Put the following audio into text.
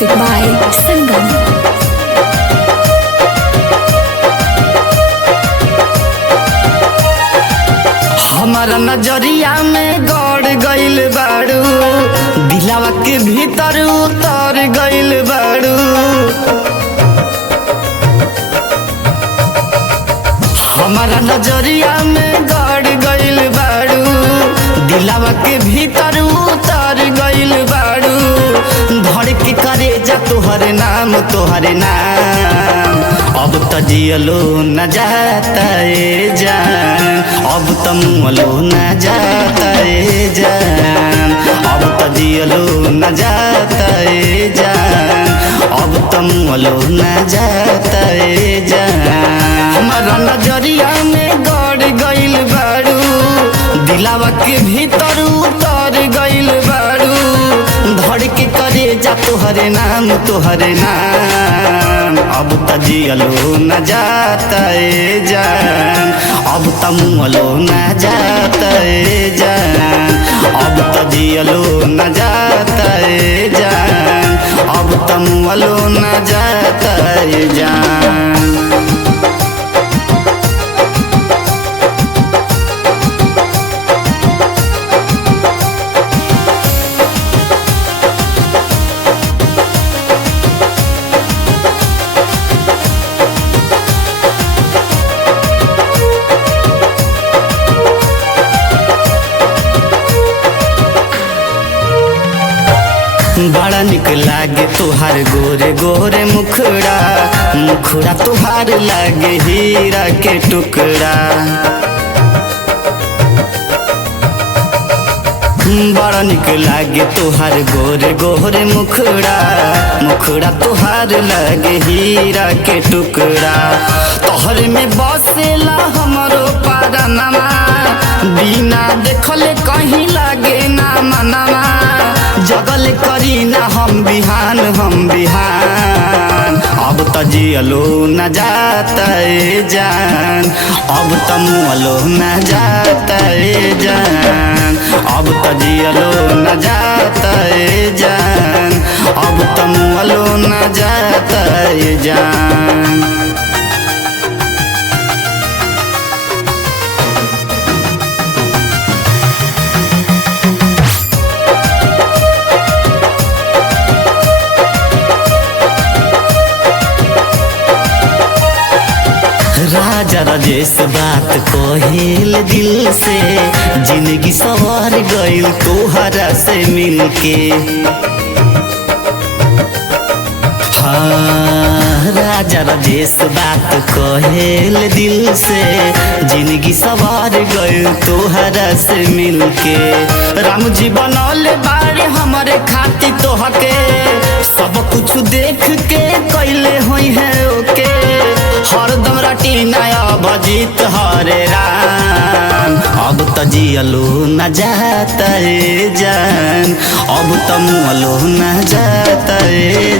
Music by Sangam. हमारा नजरिया में गड़ गइल बाड़ू, दिलावा के भीतर उतर गइल बाड़ू। हमारा नजरिया में गड़ गइल बाड़ू, दिलावा के भीतर उतर गइल बाड़ू। धड़ के करे जा तोहरे नाम तोहरे नाम, अब त जियलो न जाता ए जान, अब त मुअलो न जाता ए जान, अब त जियलो न जाता ए जान, अब त मुअलो न जाता ए जान। हमारा नजरिया में गड़ गइल बाड़ू, दिलावा के भीतर उतर गइल बाड़ू। धड़ के करे जा तोहरे नाम तोहरे नाम, अब त जियलो न जाता ए जान, अब त मुअलो न जाता ए जान, अब त जियलो न जाता ए जान, अब त मुअलो न जाता ए जान। बड़ा निक लागे तुहार गोरे गोरे मुखड़ा, मुखड़ा तुहार लागे हीरा के टुकड़ा। बड़ा निक लागे तुहार गोरे गोरे मुखड़ा, मुखड़ा तुहार लागे हीरा के टुकड़ा। तोहरे में बसेला हमरो पारनमा, बिना देखले कहीं लागे ना मनवा। जगल करी ना हम बिहान हम बिहान, अब त जियलो न जाता ए जान, अब त मुअलो न जाता ए जान, अब त जियलो न जाता ए जान, अब त मुअलो न जाता ए जान। राजा राजेश बात कहिल दिल से, जिंदगी सवार गइल तोहरा से मिलके। हाँ राजा राजेश बात कहिल दिल से, जिंदगी सवार गइल तोहरा से मिलके। राम जी बनौले बाड़े हमारे खातिर तोहके, सब कुछ देख के कैले होई है ओके। हरदम रटी नया बजीत हरे राम, अब त जियलो न जाता ए जान, अब त मुअलो न जाता ए